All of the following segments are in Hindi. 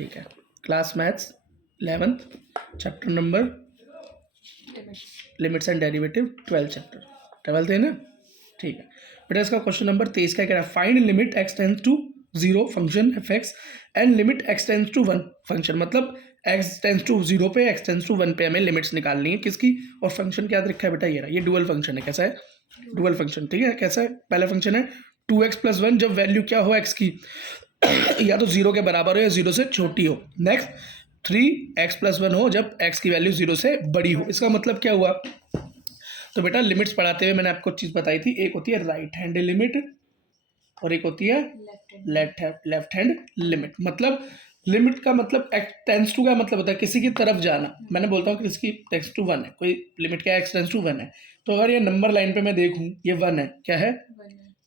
ठीक है, class maths 11th chapter number limits and derivative 12th chapter 12th है ना। ठीक है बेटा, इसका क्वेश्चन नंबर 23 का कह रहा है find limit x tends to 0 function f x and limit x tends to 1 function. मतलब एक्स टेंस टू 0 पे एक्स टेंस टू 1 पे हमें लिमिट्स निकालनी है किसकी, और फंक्शन क्या रखा है बेटा, ये रहा, ये डुअल फंक्शन है। कैसा है, डुअल फंक्शन। ठीक है, कैसा है, पहला फंक्शन है 2x+1 जब वैल्यू क्या हो एक्स की या तो 0 के बराबर हो या 0 से छोटी हो। नेक्स्ट 3x+1 हो जब x की वैल्यू 0 से बड़ी हो। इसका मतलब क्या हुआ, तो बेटा लिमिट्स पढ़ाते हुए मैंने आपको चीज़ बताई थी, एक होती है राइट हैंड लिमिट और एक होती है लेफ्ट हैंड लिमिट। मतलब लिमिट का मतलब एक्स टेंस टू का मतलब होता है किसी की तरफ जाना। मैंने बोलता हूँ कि इसकी टेंस टू 1 है, कोई लिमिट क्या है, एक्स टेंस टू 1 है, तो अगर ये नंबर लाइन पे मैं देखूँ ये 1 है, क्या है,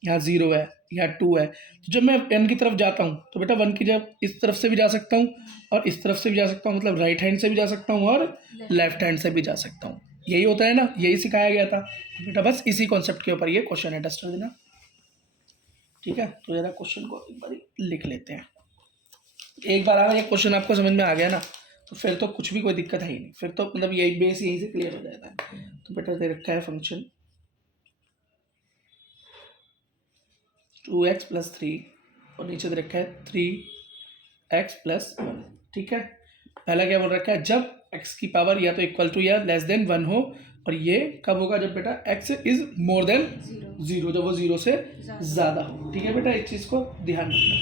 यहाँ 0 है, यहाँ 2 है, तो जब मैं n की तरफ जाता हूँ तो बेटा 1 की जब इस तरफ से भी जा सकता हूँ और इस तरफ से भी जा सकता हूँ, मतलब राइट हैंड से भी जा सकता हूँ और लेफ्ट हैंड से भी जा सकता हूँ। यही होता है ना, यही सिखाया गया था। तो बेटा बस इसी कॉन्सेप्ट के ऊपर ये क्वेश्चन है, टेस्ट कर देना। ठीक है, तो जरा क्वेश्चन को एक बार लिख लेते हैं। एक बार अगर ये क्वेश्चन आपको समझ में आ गया ना तो फिर तो कुछ भी कोई दिक्कत है ही नहीं, फिर तो मतलब यही बेस यहीं से क्लियर हो जाता है। तो बेटा दे रखा है फंक्शन 2x+3 और नीचे दे रखा है 3x+1। ठीक है, पहला क्या बोल रखा है, जब x की पावर या तो इक्वल टू या लेस देन 1 हो, और ये कब होगा, जब बेटा x इज मोर देन 0, जब वो 0 से ज़्यादा हो। ठीक है बेटा, इस चीज़ को ध्यान रखना।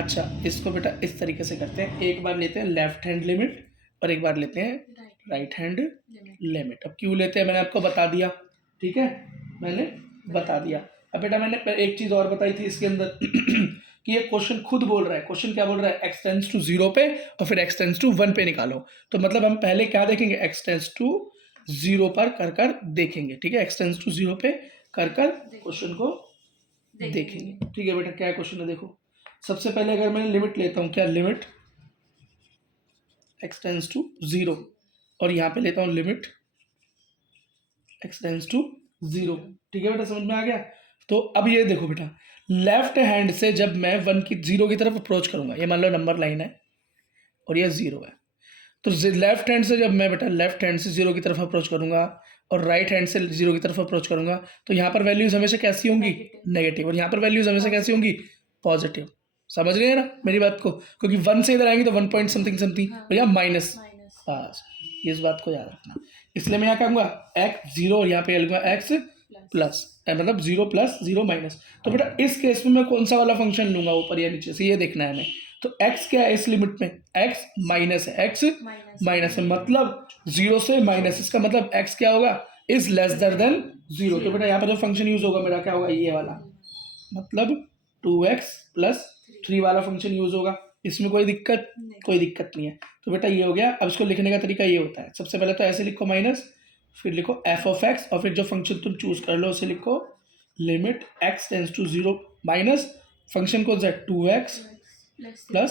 अच्छा, इसको बेटा इस तरीके से करते हैं, एक बार लेते हैं लेफ्ट हैंड लिमिट और एक बार लेते हैं राइट हैंड लिमिट। अब क्यों लेते हैं मैंने आपको बता दिया। ठीक है, मैंने बता दिया। अब बेटा मैंने एक चीज़ और बताई थी इसके अंदर कि ये क्वेश्चन खुद बोल रहा है, क्वेश्चन क्या बोल रहा है, x टेंस टू 0 पे और फिर x टेंस टू 1 पे निकालो। तो मतलब हम पहले क्या देखेंगे, x टेंस टू 0 पर कर कर देखेंगे। ठीक है, x टेंस टू 0 पे कर कर क्वेश्चन को देखेंगे। ठीक है बेटा, क्या है क्वेश्चन है देखो। सबसे पहले अगर मैं लिमिट लेता हूँ, क्या लिमिट x टेंस टू 0 और यहाँ पे लेता हूँ लिमिट x टेंस टू 0। ठीक है बेटा, समझ में आ गया। तो अब ये देखो बेटा, लेफ्ट हैंड से जब मैं 0 की तरफ अप्रोच करूंगा, ये मान लो नंबर लाइन है और ये 0 है, तो लेफ्ट हैंड से जब मैं बेटा लेफ्ट हैंड से 0 की तरफ अप्रोच करूंगा और राइट हैंड से 0 की तरफ अप्रोच करूंगा, तो यहाँ पर वैल्यूज हमेशा कैसी होंगी, नेगेटिव, और यहाँ पर वैल्यूज हमेशा कैसी होंगी, पॉजिटिव। समझ रहे हैं ना मेरी बात को, क्योंकि 1 से इधर आएंगे तो 1 पॉइंट समथिंग समथिंग और यहाँ माइनस। बस इस बात को याद रखना। इसलिए मैं यहाँ कहूँगा x 0 और यहाँ पे लिखूंगा x प्लस, मतलब 0 प्लस 0 माइनस। तो बेटा इस केस में मैं कौन सा वाला फंक्शन लूंगा, ऊपर या नीचे से, ये देखना है हमें। तो x क्या है इस लिमिट में, x माइनस है, x माइनस है, मतलब 0 से माइनस, इसका मतलब x क्या होगा, इज लेस देन 0। तो बेटा यहाँ पर जो फंक्शन यूज होगा मेरा क्या होगा, ये वाला, मतलब 2x+3 वाला फंक्शन यूज होगा। इसमें कोई दिक्कत नहीं है। तो बेटा ये हो गया। अब इसको लिखने का तरीका ये होता है, सबसे पहले तो ऐसे लिखो माइनस, फिर लिखो f(x) और फिर जो फंक्शन तुम चूज कर लो उसे लिखो limit x tends to 0 minus function को z 2x+3,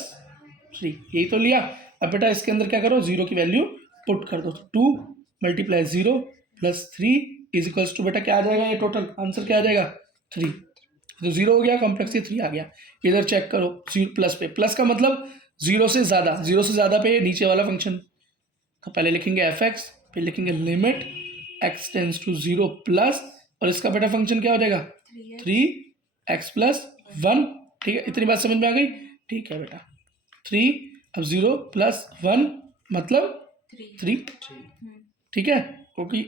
यही तो लिया। अब बेटा इसके अंदर क्या करो, 0 की वैल्यू पुट कर दो, 2 × 0 + 3 इज इक्वल्स टू, बेटा क्या आ जाएगा, ये टोटल आंसर क्या आ जाएगा, 3। तो 0 हो गया, कॉम्प्लेक्स 3 आ गया। इधर चेक करो 0 प्लस पे, प्लस का मतलब 0 से ज़्यादा पे नीचे वाला फंक्शन। तो पहले लिखेंगे f(x), फिर लिखेंगे limit x tends to 0 plus, और इसका बेटा फंक्शन क्या हो जाएगा, 3x+1। ठीक है, इतनी बात समझ में आ गई। ठीक है बेटा, 3, अब 0 + 1 मतलब 3। ठीक है, क्योंकि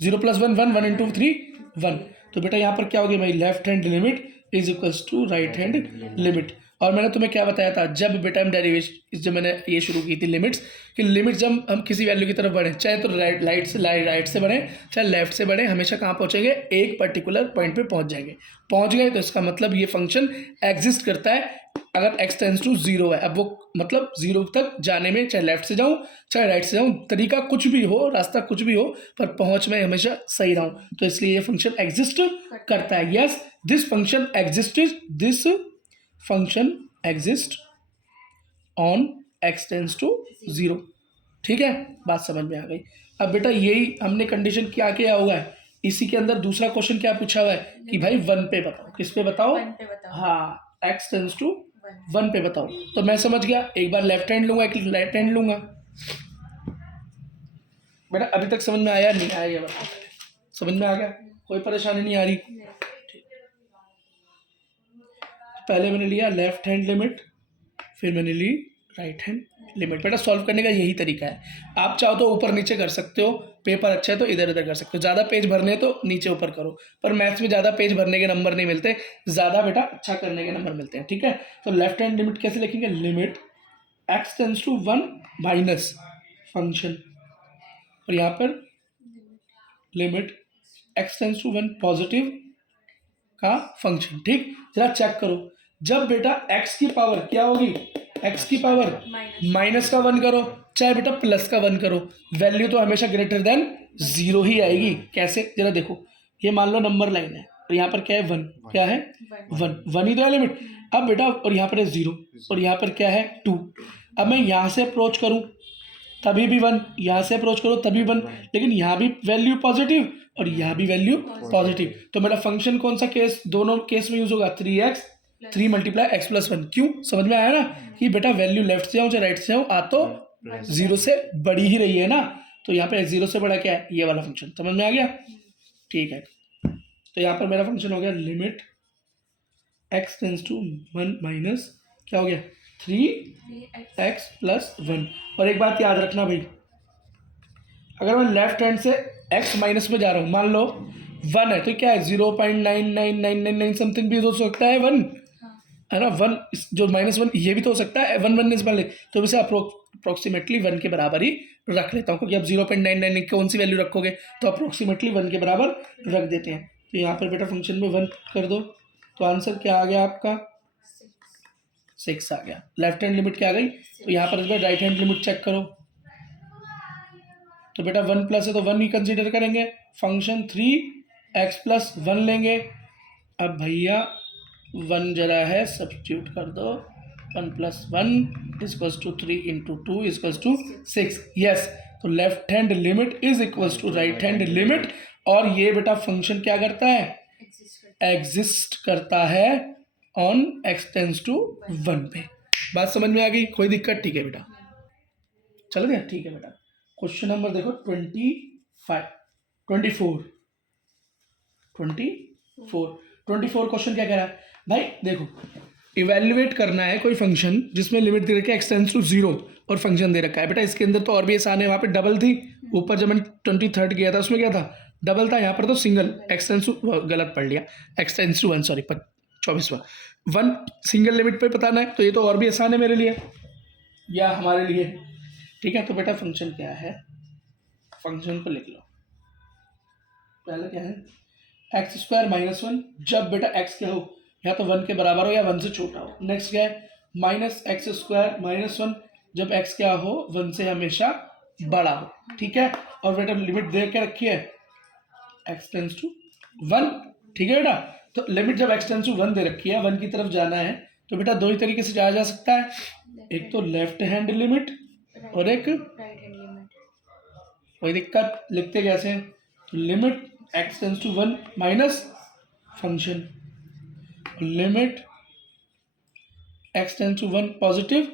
0 + 1 1 1 × 3 1। तो बेटा यहाँ पर क्या हो गया भाई, left hand limit is equals to right hand limit. और मैंने तुम्हें क्या बताया था, जब बेटा हम डेरिवेशन, जब मैंने ये शुरू की थी लिमिट्स, कि लिमिट जब हम किसी वैल्यू की तरफ बढ़े, चाहे तो राइट से बढ़े चाहे लेफ्ट से बढ़े, हमेशा कहाँ पहुँचेंगे, एक पर्टिकुलर पॉइंट पे पहुँच जाएंगे। पहुँच गए तो इसका मतलब ये फंक्शन एग्जिस्ट करता है अगर x टेंस टू 0 है। अब वो मतलब 0 तक जाने में चाहे लेफ्ट से जाऊँ चाहे राइट से जाऊँ, तरीका कुछ भी हो, रास्ता कुछ भी हो, पर पहुँच में हमेशा सही रहूँ, तो इसलिए ये फंक्शन एग्जिस्ट करता है। Yes, this function exist on x tends to 0। ठीक है, बात समझ में आ गई। अब बेटा यही हमने कंडीशन क्या किया हुआ है, इसी के अंदर दूसरा क्वेश्चन क्या पूछा हुआ है कि भाई 1 पे बताओ, किस पे बताओ, हाँ x टेंस टू 1 पे बताओ। तो मैं समझ गया, एक बार लेफ्ट हैंड लूंगा, एक राइट हैंड लूंगा। बेटा अभी तक समझ में आया नहीं आया? ये बताओ, समझ में आ गया? कोई परेशानी नहीं आ रही? पहले मैंने लिया लेफ्ट हैंड लिमिट, फिर मैंने ली राइट हैंड लिमिट। बेटा सॉल्व करने का यही तरीका है। आप चाहो तो ऊपर नीचे कर सकते हो, पेपर अच्छा है तो इधर उधर कर सकते हो, ज़्यादा पेज भरने हैं तो नीचे ऊपर करो, पर मैथ्स में ज़्यादा पेज भरने के नंबर नहीं मिलते, ज़्यादा बेटा अच्छा करने के नंबर मिलते हैं। ठीक है, तो लेफ्ट हैंड लिमिट कैसे लिखेंगे? Limit x tends to 1 minus function, और यहाँ पर limit x tends to 1 positive का फंक्शन। ठीक, जरा चेक करो, जब बेटा x की पावर क्या होगी, x की पावर माइनस का 1 करो, चाहे बेटा प्लस का 1 करो, वैल्यू तो हमेशा ग्रेटर देन 0 ही आएगी। कैसे, जरा देखो, ये मान लो नंबर लाइन है और यहाँ पर क्या है 1, क्या है 1 ही तो है लिमिट। अब बेटा और यहाँ पर है 0 और यहाँ पर क्या है 2। अब मैं यहाँ से अप्रोच करूँ तभी भी 1, यहाँ से अप्रोच करो तभी 1, लेकिन यहाँ भी वैल्यू पॉजिटिव और यहाँ भी वैल्यू पॉजिटिव, तो मेरा फंक्शन कौन सा केस, दोनों केस में यूज होगा 3x 3 मल्टीप्लाई एक्स प्लस 1। क्यों, समझ में आया ना कि बेटा वैल्यू लेफ्ट से आऊँ चाहे राइट से आऊँ, आ तो 0 से बड़ी ही रही है ना, तो यहाँ पे 0 से बड़ा क्या है, ये वाला फंक्शन। समझ में आ गया? ठीक है, तो यहाँ पर मेरा फंक्शन हो गया limit x tends to 1 minus क्या हो गया 3x प्लस 1। और एक बात याद रखना भाई, अगर मैं लेफ्ट हैंड से x माइनस में जा रहा हूँ, मान लो 1 है तो क्या है 0.99999 समथिंग भी हो सकता है 1, है ना। 1 जो -1 ये भी तो हो सकता है, 1 इस मान ले, तो इसे अप्रोक्सीमेटली 1 के बराबर ही रख लेता हूँ, क्योंकि अब 0.99 कौन सी वैल्यू रखोगे, तो अप्रोक्सीमेटली 1 के बराबर रख देते हैं। तो यहाँ पर बेटा फंक्शन में 1 कर दो, तो आंसर क्या आ गया आपका 6 आ गया। लेफ्ट हैंड लिमिट क्या आ गई, तो यहाँ पर इस बार राइट हैंड लिमिट चेक करो, तो बेटा 1 प्लस है तो 1 ही कंसीडर करेंगे, फंक्शन 3x प्लस 1 लेंगे। अब भैया 1 जरा है सब्स्टिट्यूट कर दो, 1 plus 1 equals to 3 into 2 equals to 6। Yes, तो left hand limit is equals to right hand limit, और ये बेटा फंक्शन क्या करता है, एग्जिस्ट करता है ऑन x टेंस टू 1 पे। बात समझ में आ गई? कोई दिक्कत? ठीक है बेटा, चल गया? ठीक है बेटा, क्वेश्चन नंबर देखो 24 क्वेश्चन क्या कह रहा है भाई, देखो इवेल्युएट करना है कोई फंक्शन जिसमें लिमिट दे रखी है x टेंस टू 0 और फंक्शन दे रखा है। बेटा इसके अंदर तो और भी आसान है, वहाँ पे डबल थी, ऊपर जब मैंने 23 किया था उसमें क्या था, डबल था, यहाँ पर तो सिंगल x टेंस टू, गलत पढ़ लिया, x टेंस टू 1 सॉरी 24वां 1 सिंगल लिमिट पे बताना है, तो ये तो और भी आसान है मेरे लिए या हमारे लिए। ठीक है, तो बेटा फंक्शन क्या है, फंक्शन को लिख लो, पहले क्या है एक्स स्क्वायर माइनस 1, जब बेटा x क्या हो, या तो 1 के बराबर हो या 1 से छोटा हो। नेक्स्ट क्या है माइनस एक्स स्क्वायर माइनस 1, जब x क्या हो 1 से हमेशा बड़ा हो। ठीक है, और बेटा लिमिट दे के रखी है x टेंस टू 1। ठीक है बेटा, तो लिमिट जब x टेंस टू 1 दे रखी है, 1 की तरफ जाना है, तो बेटा दो ही तरीके से जाया जा सकता है, एक तो लेफ्ट हैंड लिमिट और एक राइट हैंड लिमिट। कोई दिक्कत, लिखते कैसे हैं, तो limit x tends to 1 minus function, limit x tends to 1 positive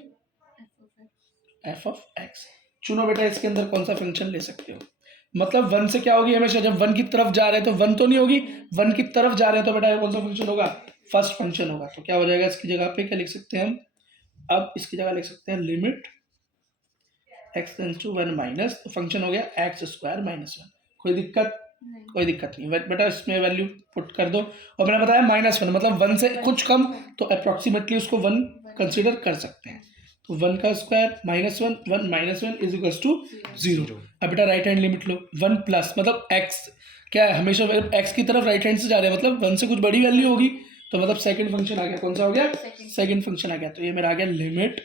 f of x। चुनो बेटा इसके अंदर कौन सा फंक्शन ले सकते हो, मतलब 1 से क्या होगी हमेशा, जब 1 की तरफ जा रहे हैं तो 1 तो नहीं होगी, 1 की तरफ जा रहे हैं तो बेटा कौन सा फंक्शन होगा, फर्स्ट फंक्शन होगा। तो क्या हो जाएगा, इसकी जगह पे क्या लिख सकते हैं हम, अब इसकी जगह लिख सकते हैं limit x tends to 1 minus, तो फंक्शन हो गया एक्स स्क्वायर माइनस 1। कोई दिक्कत नहीं, कोई दिक्कत नहीं बेटा, इसमें वैल्यू पुट कर दो, और मैंने बताया -1 मतलब 1 से कुछ कम, तो अप्रॉक्सीमेटली उसको 1 कंसीडर कर सकते हैं। तो 1 का स्क्वायर -1 1 -1 इज इक्वल्स टू 0। अब बेटा राइट हैंड लिमिट लो, 1 प्लस मतलब x क्या है, हमेशा x की तरफ राइट हैंड से जा रहे हैं, मतलब 1 से कुछ बड़ी वैल्यू होगी, तो मतलब सेकंड फंक्शन आ गया, कौन सा हो गया, सेकंड फंक्शन आ गया। तो ये मेरा आ गया limit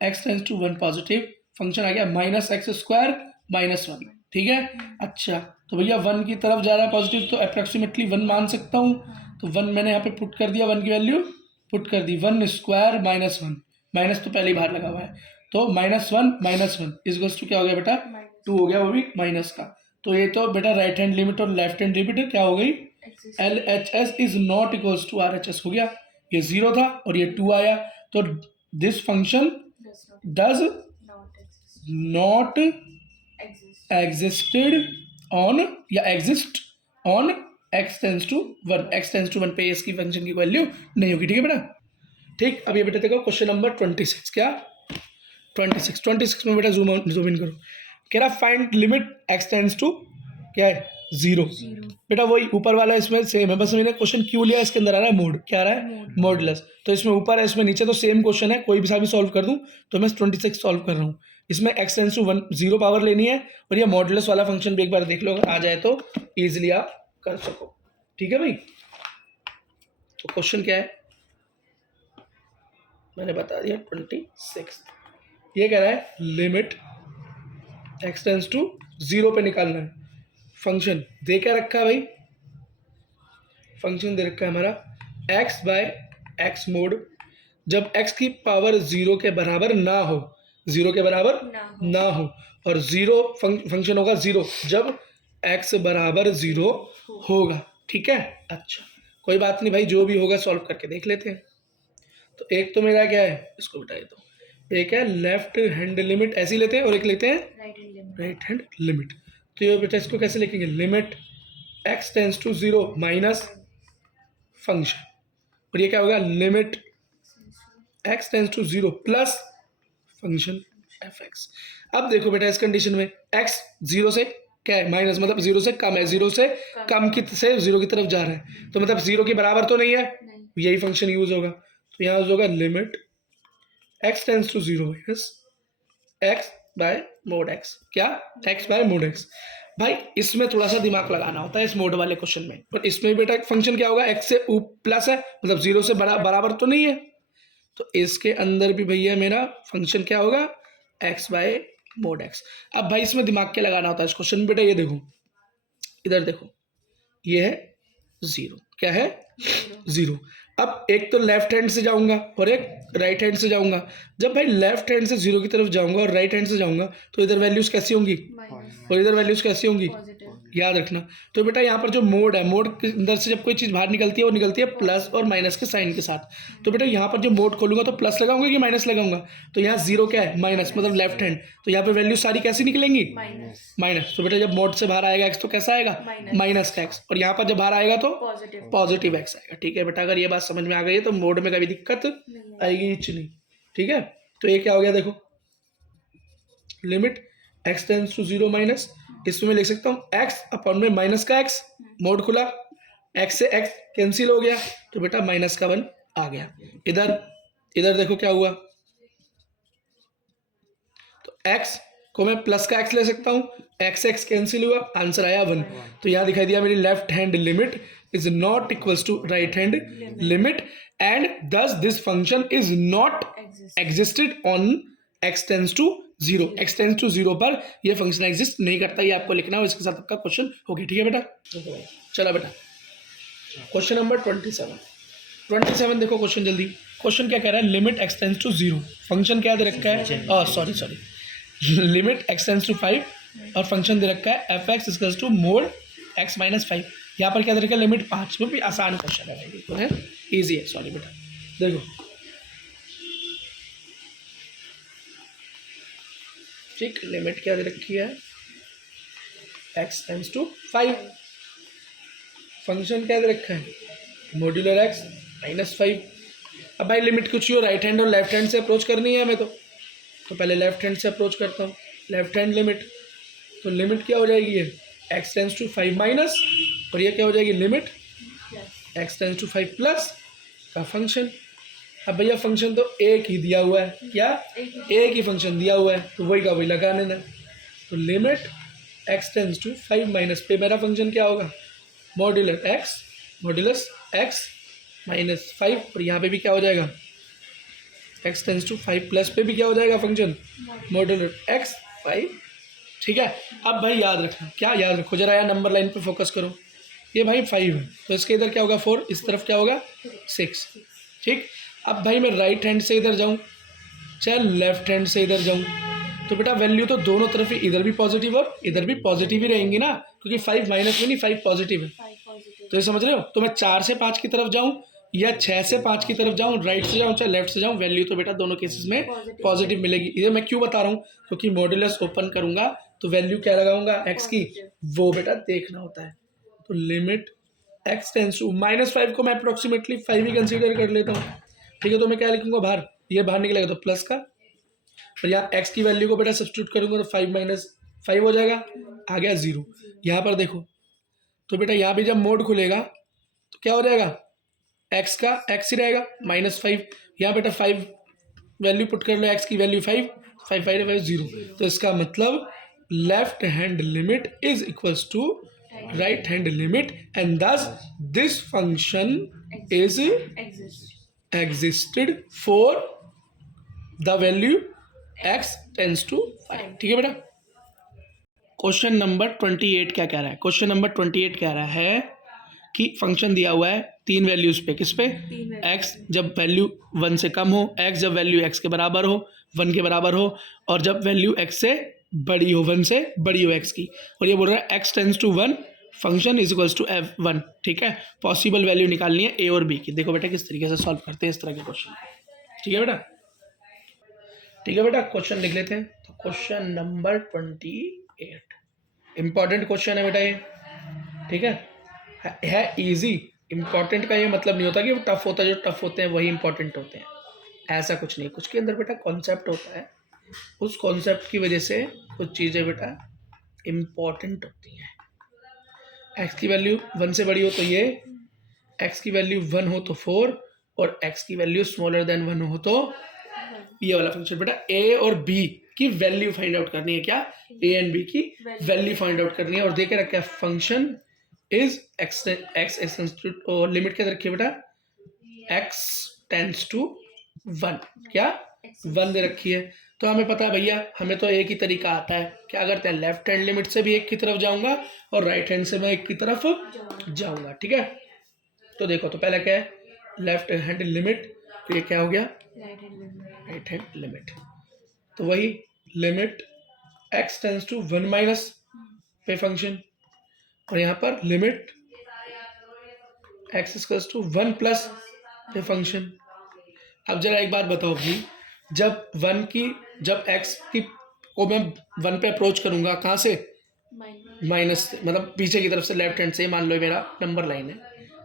x tends to 1 positive, function आ गया माइनस एक्स स्क्वायर माइनस 1। ठीक है, अच्छा तो भैया 1 की तरफ जा रहा है पॉजिटिव, तो अप्रॉक्सीमेटली 1 मान सकता हूँ, तो 1 मैंने यहाँ पे पुट कर दिया, 1 की वैल्यू पुट कर दी, 1 स्क्वायर माइनस 1, माइनस तो पहले ही बाहर लगा हुआ है, तो -1 इज टू क्या हो गया बेटा 2 हो गया, वो भी माइनस का। तो ये तो बेटा राइट हैंड लिमिट और लेफ्ट हैंड लिमिट क्या हो गई, LHS is not equals to RHS हो गया, ये 0 था और ये 2 आया, तो this function does not existed on या exist on x tends to 1, x tends to 1 पे इसकी फंक्शन की वैल्यू नहीं होगी। ठीक है बेटा, ठीक। अब ये बेटा देखो क्वेश्चन नंबर 26, क्या 26 में बेटा जूम इन करो। कह रहा find limit x tends to क्या है 0। बेटा वही ऊपर वाला इसमें सेम है, बस मैंने क्वेश्चन क्यों लिया, इसके अंदर आ रहा है मोड, क्या आ रहा है मॉडुलस, तो इसमें ऊपर है इसमें नीचे, तो सेम क्वेश्चन है, कोई भी सा भी सॉल्व कर दूं तो मैं 26 सॉल्व कर रहा हूँ। इसमें x टेंस टू 1 0 पावर लेनी है और ये मॉडुलस वाला फंक्शन भी एक बार देख लो, अगर आ जाए तो ईजिली आप कर सको। ठीक है भाई, तो क्वेश्चन क्या है मैंने बता दिया 26। ये कह रहा है लिमिट x टेंस टू 0 पे निकालना है। फंक्शन दे क्या रखा है भाई, फंक्शन दे रखा है हमारा x बाय एक्स मोड, जब x की पावर 0 के बराबर ना हो, 0 के बराबर ना हो, और 0 फंक्शन होगा 0 जब x बराबर 0 होगा। ठीक है, अच्छा कोई बात नहीं भाई, जो भी होगा सॉल्व करके देख लेते हैं। तो एक तो मेरा क्या है, इसको बताइए, तो एक है लेफ्ट हैंड लिमिट ऐसी लेते हैं और एक लेते हैं राइट हैंड लिमिट। तो ये बेटा इसको कैसे लिखेंगे, limit x tends to 0 minus function, और ये क्या होगा limit x tends to 0 plus function fx। अब देखो बेटा इस कंडीशन में x 0 से क्या है माइनस, मतलब 0 से कम है, 0 से कम की से 0 की तरफ जा रहा है, तो मतलब 0 के बराबर तो नहीं है, यही फंक्शन यूज होगा। तो यहाँ यूज होगा limit x tends to 0 minus x by mod x, क्या x बाय मोड x। भाई इसमें थोड़ा सा दिमाग लगाना होता है इस मोड वाले क्वेश्चन में, पर इसमें बेटा फंक्शन क्या होगा, x से प्लस है, मतलब 0 से बराबर तो नहीं है, तो इसके अंदर भी भैया मेरा फंक्शन क्या होगा x बाय मोड x। अब भाई इसमें दिमाग क्या लगाना होता है इस क्वेश्चन में बेटा, ये देखो इधर देखो, ये है 0, क्या है 0। अब एक तो लेफ्ट हैंड से जाऊंगा और एक राइट हैंड से जाऊंगा। जब भाई लेफ्ट हैंड से 0 की तरफ जाऊंगा और राइट हैंड से जाऊंगा तो इधर वैल्यूज कैसी होंगी और इधर वैल्यूज कैसी होंगी, याद रखना। तो बेटा यहाँ पर जो मोड है, मोड के अंदर से जब कोई चीज़ बाहर निकलती है वो निकलती है प्लस और माइनस के साइन के साथ। तो बेटा यहाँ पर जो मोड खोलूंगा तो प्लस लगाऊंगा कि माइनस लगाऊंगा, तो यहाँ 0 क्या है माइनस, मतलब लेफ्ट हैंड, तो यहाँ पर वैल्यू सारी कैसी निकलेंगी माइनस। तो बेटा जब मोड से बाहर आएगा एक्स तो कैसा आएगा माइनस का एक्स, और यहाँ पर जब बाहर आएगा तो पॉजिटिव एक्स आएगा। ठीक है बेटा, अगर ये बात समझ में आ गई है तो मोड में कभी दिक्कत आएगी नहीं। ठीक है, तो ये क्या हो गया देखो, limit x tends to 0 minus, इसमें मैं लिख सकता हूँ x अपॉन में माइनस का x, मोड खुला, x से x कैंसिल हो गया, तो बेटा माइनस का 1 आ गया। इधर देखो क्या हुआ, तो x को मैं प्लस का x ले सकता हूँ, x कैंसिल हुआ, आंसर आया 1। तो यहाँ दिखाई दिया मेरी left hand limit is not equals to right hand limit, and thus this function is not existed on x tends to 0। x tends to 0 पर यह फंक्शन एग्जिस्ट नहीं करता, ये आपको लिखना है, इसके साथ आपका क्वेश्चन हो गया। ठीक है बेटा, चलो बेटा क्वेश्चन नंबर 27 देखो क्वेश्चन जल्दी। क्वेश्चन क्या कह रहा है, limit x tends to 0, function क्या दे रखा है, sorry limit x tends to 5 और फंक्शन दे रखा है fx equals to mod x minus 5। यहाँ पर क्या दे रखा है लिमिट 5, वो भी आसान क्वेश्चन है भाई, बिल्कुल है ईजी है। सॉरी बेटा देखो, ठीक, लिमिट क्या दे रखी है x टेंस टू 5, फंक्शन क्या दे रखा है मॉड्यूलर x माइनस 5। अब भाई लिमिट कुछ ही हो, राइट हैंड और लेफ्ट हैंड से अप्रोच करनी है हमें, तो पहले लेफ्ट हैंड से अप्रोच करता हूँ, लेफ्ट हैंड लिमिट, तो लिमिट क्या हो जाएगी ये x टेंस टू 5 माइनस, और ये क्या हो जाएगी limit x tends to 5 plus का फंक्शन। अब भैया फंक्शन तो एक ही दिया हुआ है, क्या एक ही फंक्शन दिया हुआ है, तो वही का वही लगा लेना। तो limit x tends to 5 minus पे मेरा फंक्शन क्या होगा मॉड्यूलस x माइनस 5, और यहाँ पे भी क्या हो जाएगा x टेंस टू 5 प्लस पे भी क्या हो जाएगा फंक्शन मॉड्यूलर x 5। ठीक है, अब भाई याद रखना, क्या याद रखो जरा, यार नंबर लाइन पे फोकस करो। ये भाई 5 है तो इसके इधर क्या होगा 4, इस तरफ क्या होगा 6। ठीक, अब भाई मैं राइट हैंड से इधर जाऊँ चाहे लेफ्ट हैंड से इधर जाऊँ, तो बेटा वैल्यू तो दोनों तरफ ही, इधर भी पॉजिटिव और इधर भी पॉजिटिव ही रहेंगी ना, क्योंकि 5 माइनस में नहीं 5 पॉजिटिव है, तो ये समझ रहे हो। तो मैं 4 से 5 की तरफ जाऊँ या 6 से 5 की तरफ जाऊँ, राइट से जाऊँ चाहे लेफ्ट से जाऊँ, वैल्यू तो बेटा दोनों केसेस में पॉजिटिव मिलेगी। ये मैं क्यों बता रहा हूँ, क्योंकि मॉड्यूलस ओपन करूंगा तो वैल्यू क्या लगाऊंगा एक्स की, वो बेटा देखना होता है। तो लिमिट एक्स टेंस टू -5 को मैं अप्रोक्सीमेटली 5 ही कंसीडर कर लेता हूँ, ठीक है। तो मैं क्या लिखूंगा बाहर, ये बाहर निकलेगा तो प्लस का, और यहाँ एक्स की वैल्यू को बेटा सब्स्टिट्यूट करूंगा तो 5 - 5 हो जाएगा, आ गया 0। यहाँ पर देखो तो बेटा यहाँ भी जब मोड खुलेगा तो क्या हो जाएगा, एक्स का एक्स ही रहेगा -5। यहाँ बेटा 5 वैल्यू पुट कर लो, एक्स की वैल्यू 5, 5 5 5 0। तो इसका मतलब left hand limit is equals to right hand limit, and this this function is existed for the value x tends to 5, ठीक है बेटा। क्वेश्चन नंबर 28 क्या कह रहा है, क्वेश्चन नंबर 28 कह रहा है कि फंक्शन दिया हुआ है 3 वैल्यूज पे, किस पे, x जब वैल्यू 1 से कम हो, x जब वैल्यू x के बराबर हो, 1 के बराबर हो, और जब वैल्यू x से बड़ी हो, 1 से बड़ी हो x की। और ये बोल रहा है x tends to 1 function is equals to f1, ठीक है। पॉसिबल वैल्यू निकालनी है a और b की। देखो बेटा किस तरीके से सॉल्व करते हैं इस तरह के क्वेश्चन, ठीक है बेटा, ठीक है बेटा। क्वेश्चन लिख लेते हैं। तो क्वेश्चन नंबर 28 इंपॉर्टेंट क्वेश्चन है बेटा ये, ठीक है इजी। इंपॉर्टेंट का ये मतलब नहीं होता कि वो टफ होता है, जो टफ होते हैं वही इंपॉर्टेंट होते हैं, ऐसा कुछ नहीं। कुछ के अंदर बेटा कॉन्सेप्ट होता है, उस कॉन्सेप्ट की वजह से कुछ चीज़ें बेटा इम्पॉर्टेंट होती हैं। एक्स की वैल्यू 1 से बड़ी हो तो ये, एक्स की वैल्यू 1 हो तो 4, और एक्स की वैल्यू स्मॉलर देन 1 हो तो ये वाला फंक्शन। बेटा ए और बी की वैल्यू फाइंड आउट करनी है, क्या, ए एंड बी की वैल्यू फाइंड आउट करनी है। और देखे रखा है फंक्शन इज एक्स और लिमिट क्या रखी है बेटा, एक्स टेंस टू 1, क्या 1 दे रखी है। तो हमें पता है भैया, हमें तो एक ही तरीका आता है, क्या करते हैं, लेफ्ट हैंड लिमिट से भी एक की तरफ जाऊंगा और राइट हैंड से मैं एक की तरफ जाऊंगा, ठीक है। तो देखो तो पहला क्या है, लेफ्ट हैंड लिमिट, तो ये क्या हो गया, राइट हैंड लिमिट। तो वही limit x tends to 1 minus पे फंक्शन, और यहाँ पर limit x equals to 1 plus पे फंक्शन। अब जरा एक बात बताओ भाई, जब एक्स की को मैं 1 पे अप्रोच करूंगा, कहाँ से, माइनस से, मतलब पीछे की तरफ से, लेफ्ट हैंड से। मान लो मेरा नंबर लाइन है,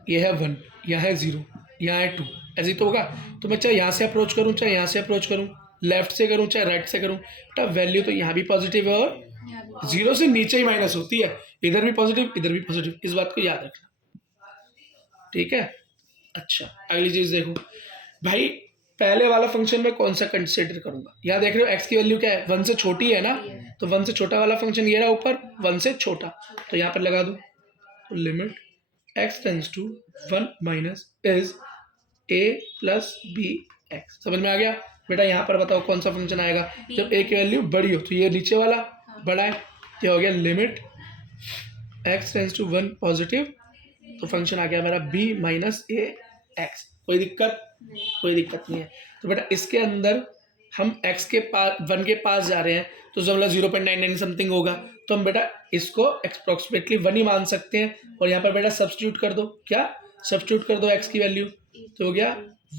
ये है 1, यहाँ है 0, यहाँ है 2, ऐसे ही तो होगा। तो मैं चाहे यहाँ से अप्रोच करूँ चाहे यहाँ से अप्रोच करूँ, लेफ्ट से करूँ चाहे राइट से करूँ, बेटा वैल्यू तो यहाँ भी पॉजिटिव है और 0 से नीचे ही माइनस होती है, इधर भी पॉजिटिव इधर भी पॉजिटिव, इस बात को याद रखना, ठीक है। अच्छा अगली चीज देखो भाई, पहले वाला फंक्शन में कौन सा कंसिडर करूंगा, यहाँ देख रहे हो एक्स की वैल्यू क्या है, 1 से छोटी है ना, तो 1 से छोटा वाला फंक्शन ये रहा ऊपर, 1 से छोटा, तो यहाँ पर लगा दूं, तो limit x tends to 1 minus is a plus b x. समझ में आ गया बेटा। यहाँ पर बताओ कौन सा फंक्शन आएगा, जब a की वैल्यू बड़ी हो, तो ये नीचे वाला बड़ा है, क्या हो गया, limit x tends to 1 positive, तो फंक्शन आ गया मेरा b माइनस ए एक्स। कोई दिक्कत, कोई दिक्कत नहीं है। तो बेटा इसके अंदर हम x के पास 1 के पास जा रहे हैं, तो जब 0.99 समथिंग होगा, तो हम बेटा इसको अप्रोक्सीमेटली 1 ही मान सकते हैं। और यहाँ पर बेटा सब्स्टिट्यूट कर दो, क्या सब्स्टिट्यूट कर दो x की वैल्यू, तो हो गया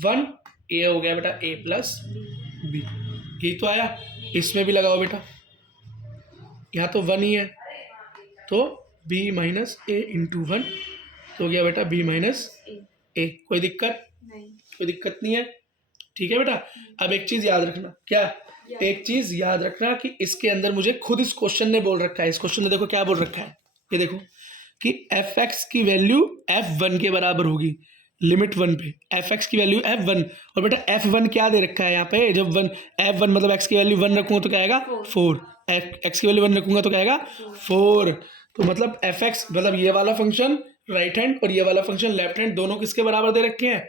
1, ए हो गया बेटा a प्लस बी, यही तो आया। इसमें भी लगाओ बेटा, यहाँ तो 1 ही है, तो b माइनस ए इंटू 1, तो हो गया बेटा b माइनस ए। कोई दिक्कत नहीं, कोई दिक्कत नहीं है, ठीक है बेटा। अब एक चीज याद रखना, क्या, एक चीज याद रखना कि इसके अंदर मुझे खुद इस क्वेश्चन ने बोल रखा है, इस क्वेश्चन ने देखो क्या बोल रखा है, ये देखो कि एफ एक्स की वैल्यू f1 के बराबर होगी, लिमिट 1 पे एफ एक्स की वैल्यू f1, और बेटा f1 क्या दे रखा है यहाँ पे, जब f1 मतलब x की वैल्यू 1 रखूंगा तो क्या आएगा 4, x की वैल्यू 1 रखूंगा तो क्या आएगा 4। तो मतलब एफ एक्स मतलब ये वाला फंक्शन राइट हैंड और ये वाला फंक्शन लेफ्ट हैंड दोनों किसके बराबर दे रखे हैं,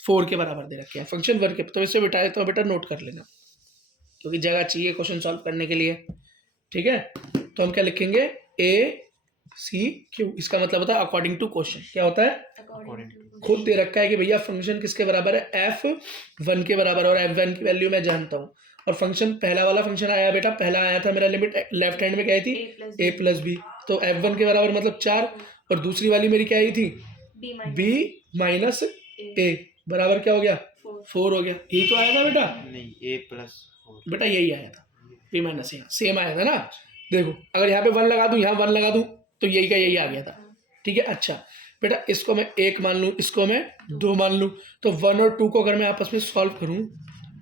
4 के बराबर दे रखे हैं, फंक्शन 1 के। तो इसे बिठाए तो बेटा नोट कर लेना, क्योंकि जगह चाहिए क्वेश्चन सॉल्व करने के लिए, ठीक है। तो हम क्या लिखेंगे, ए सी क्यू, इसका मतलब होता है अकॉर्डिंग टू क्वेश्चन, क्या होता है, खुद दे रखा है कि भैया फंक्शन किसके बराबर है, f1 के बराबर, और f1 की वैल्यू मैं जानता हूँ। और फंक्शन पहला वाला फंक्शन आया बेटा, पहला आया था मेरा लिमिट लेफ्ट हैंड में क्या आई थी, a प्लस बी, तो f1 के बराबर मतलब 4, और दूसरी वाली मेरी क्या आई थी, b माइनस ए बराबर क्या हो गया 4 हो गया। यही तो आया था बेटा, नहीं a+4 बेटा यही आया था, p माइनस यहाँ सेम आया था ना। देखो अगर यहाँ पे 1 लगा दूँ, यहाँ 1 लगा दूँ तो यही का यही आ गया था। ठीक है, अच्छा बेटा इसको मैं 1 मान लूँ, इसको मैं 2 मान लूँ, तो 1 और 2 को अगर मैं आपस में सॉल्व करूँ